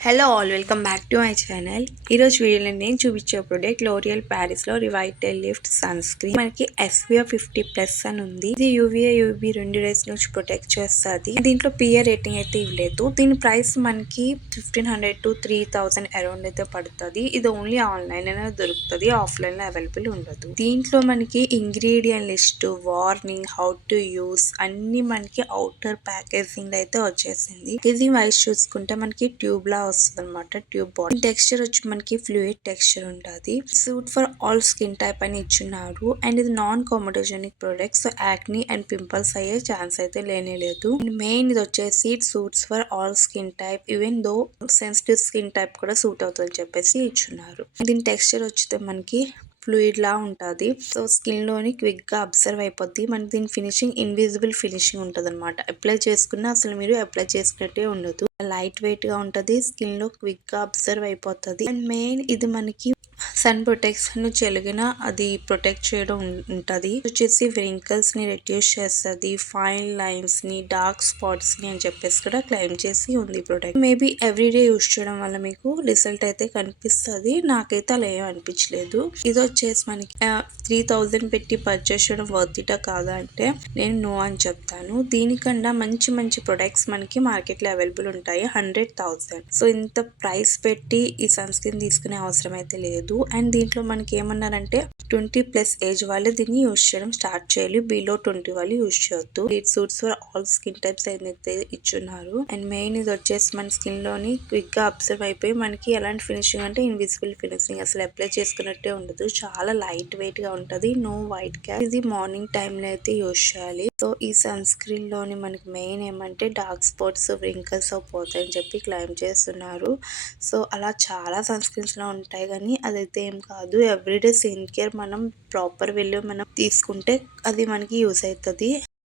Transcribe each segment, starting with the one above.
Hello all welcome back to my channel. ఈరోజు వీడియోలో నేను చూపించే ప్రోడక్ట్ లోరియల్ ప్యారిస్లో రివైటల్ లిఫ్ట్ సన్ స్క్రీన్. మనకి SPF 50+ అని ఉంది. ఇది UVA UV రెండు రేస్ నుంచి ప్రొటెక్ట్ చేస్తుంది. దీంట్లో PA రేటింగ్ అయితే ఇవ్వలేదు. దీని ప్రైస్ మనకి 1500 to 3000 అరౌండ్ అయితే పడుతుంది. ఇది ఓన్లీ ఆన్లైన్ లోనే దొరుకుతుంది, ఆఫ్లైన్ లో అవైలబుల్ ఉండదు. దీంట్లో మనకి ingredient list, warning, how to use అన్ని మనకి అవుటర్ ప్యాకేజింగ్ అయితే వచ్చేసింది. ఇది వైస్ చూసుకుంటే మనకి ట్యూబ్ లా వస్తుంది అనమాట. ట్యూబ్ బాడీ టెక్స్చర్ వచ్చి మనకి ఫ్లూయిడ్ టెక్స్చర్ ఉంటుంది. Suit for all skin type అని ఇచ్చున్నారు. అండ్ ఇది non comedogenic product, so acne and pimples అయ్యే ఛాన్స్ అయితే లేనే లేదు. మెయిన్ ఇది వచ్చేసి suits for all skin type, even though sensitive skin type కూడా సూట్ అవుతుందని చెప్పేసి ఇచ్చున్నారు. దీని టెక్స్చర్ వచ్చితే మనకి ఫ్లూయిడ్ లా ఉంటుంది. సో స్కిన్ లోని క్విక్ గా అబ్జర్వ్ అయిపోద్ది. మనకి దీని ఫినిషింగ్ ఇన్విజిబుల్ ఫినిషింగ్ ఉంటుంది అనమాట. అప్లై చేసుకున్నా అసలు మీరు అప్లై చేసుకున్నట్టే ఉండదు. లైట్ వెయిట్ గా ఉంటది, స్కిన్ లో క్విక్ గా అబ్జర్వ్ అయిపోతుంది. అండ్ మెయిన్ ఇది మనకి సన్ ప్రొటెక్షన్ చెలిగిన అది ప్రొటెక్ట్ చేయడం ఉంటది. వచ్చేసి వ్రింకల్స్ ని రెడ్యూస్ చేస్తుంది, ఫైన్ లైన్స్ ని, డార్క్ స్పాట్స్ ని అని చెప్పేసి కూడా క్లెయిమ్ చేసి ఉంది ప్రొడక్ట్. మేబీ ఎవ్రీడే యూస్ చేయడం వల్ల మీకు రిజల్ట్ అయితే కనిపిస్తుంది. నాకైతే అలా ఏం అనిపించలేదు. ఇది వచ్చేసి మనకి 3000 పెట్టి పర్చేస్ చేయడం వర్త్ ఇటా కాదా అంటే నేను నో అని చెప్తాను. దీనికన్నా మంచి మంచి ప్రొడక్ట్స్ మనకి మార్కెట్ లో అవైలబుల్ ఉంటాయి. 100,000. సో ఇంత ప్రైస్ పెట్టి ఈ సన్ స్క్రీన్ తీసుకునే అవసరం అయితే లేదు. అండ్ దీంట్లో మనకి ఏమన్నారంటే 20+ ఏజ్ వాళ్ళు దీన్ని యూజ్ చేయడం స్టార్ట్ చేయాలి, బిలో 20 వాళ్ళు యూజ్ చేయొద్దు. It suits for all skin types అయితే ఇచ్చున్నారు. అండ్ మెయిన్ ఇది వచ్చేసి మన స్కిన్ లోని క్విక్ గా అబ్జర్వ్ అయిపోయి మనకి ఎలాంటి ఫినిషింగ్ అంటే ఇన్విజిబుల్ ఫినిషింగ్, అసలు అప్లై చేసుకున్నట్టే ఉండదు. చాలా లైట్ వెయిట్ గా ఉంటది, నో వైట్ క్యాస్ట్. ఇది మార్నింగ్ టైమ్ లో అయితే యూజ్ చేయాలి. సో ఈ సన్ స్క్రీన్ లోని మనకి మెయిన్ ఏమంటే డార్క్ స్పాట్స్, వ్రింకల్స్ పోతాయని చెప్పి క్లెయిమ్ చేస్తున్నారు. సో అలా చాలా సన్ స్క్రీన్స్ లో ఉంటాయి, కానీ అదైతే ఏం కాదు. ఎవ్రీడే స్కిన్ కేర్ మనం ప్రాపర్ వెళ్ళి మనం తీసుకుంటే అది మనకి యూజ్ అవుతుంది.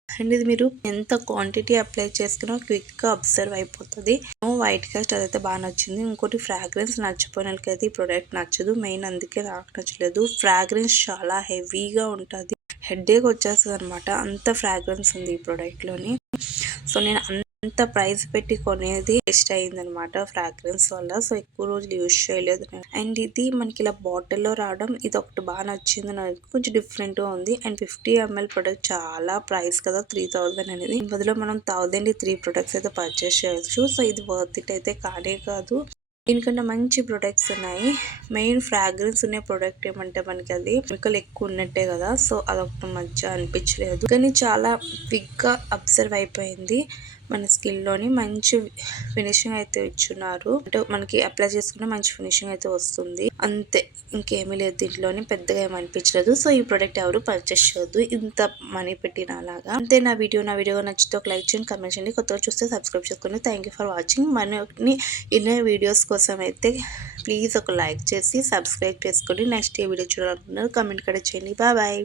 అండ్ ఇది మీరు ఎంత క్వాంటిటీ అప్లై చేసుకున్నా క్విక్ గా అబ్జర్వ్ అయిపోతుంది. వైట్ కాస్ట్ అదైతే బాగా నచ్చింది. ఇంకోటి ఫ్రాగ్రెన్స్ నచ్చిపోయిన వాళ్ళకైతే ఈ ప్రొడక్ట్ నచ్చదు. మెయిన్ అందుకే నాకు నచ్చలేదు. ఫ్రాగ్రెన్స్ చాలా హెవీగా ఉంటుంది, హెడేక్ వచ్చేస్తుంది అనమాట, అంత ఫ్రాగ్రెన్స్ ఉంది ఈ ప్రొడక్ట్ లోని. సో నేను అంత ప్రైస్ పెట్టి కొనేది వేస్ట్ అయింది అనమాట ఫ్రాగ్రెన్స్ వల్ల. సో ఎక్కువ రోజులు యూజ్ చేయలేదు. అండ్ ఇది మనకి ఇలా బాటిల్లో రావడం ఇది ఒకటి బాగా నచ్చింది నాకు, కొంచెం డిఫరెంట్ గా ఉంది. అండ్ 50 ml ప్రొడక్ట్ చాలా ప్రైస్ కదా 3000 అనేది. బదులు మనం 1003 ప్రొడక్ట్స్ అయితే పర్చేస్ చేయొచ్చు. సో ఇది వర్త్ ఇట్ అయితే కానే కాదు. దీనికన్నా మంచి ప్రొడక్ట్స్ ఉన్నాయి. మెయిన్ ఫ్రాగ్రెన్స్ ఉన్న ప్రొడక్ట్ ఏమంటే మనకి అది కెమికల్ ఎక్కువ ఉన్నట్టే కదా, సో అదొకటి మంచిగా అనిపించలేదు. కానీ చాలా క్విక్ గా అబ్జర్వ్ అయిపోయింది. మన స్కిన్ లోని మంచి ఫినిషింగ్ అయితే ఇచ్చున్నారు. అంటే మనకి అప్లై చేసుకున్న మంచి ఫినిషింగ్ అయితే వస్తుంది, అంతే. ఇంకేమీ లేదు దీంట్లోని, పెద్దగా ఏమి అనిపించలేదు. సో ఈ ప్రొడక్ట్ ఎవరు పర్చేస్ చేయొద్దు ఇంత మనీ పెట్టిన అలాగా. అంతే. నా వీడియో నచ్చితే ఒక లైక్ చేయండి, కమెంట్ చేయండి. కొత్తగా చూస్తే సబ్స్క్రైబ్ చేసుకోండి. Thank you for watching. మనకి ఇన్నో వీడియోస్ కోసం అయితే ప్లీజ్ ఒక లైక్ చేసి సబ్స్క్రైబ్ చేసుకోండి. నెక్స్ట్ ఏ వీడియో చూడాలనుకున్నారు కమెంట్ కూడా చేయండి. బాయ్.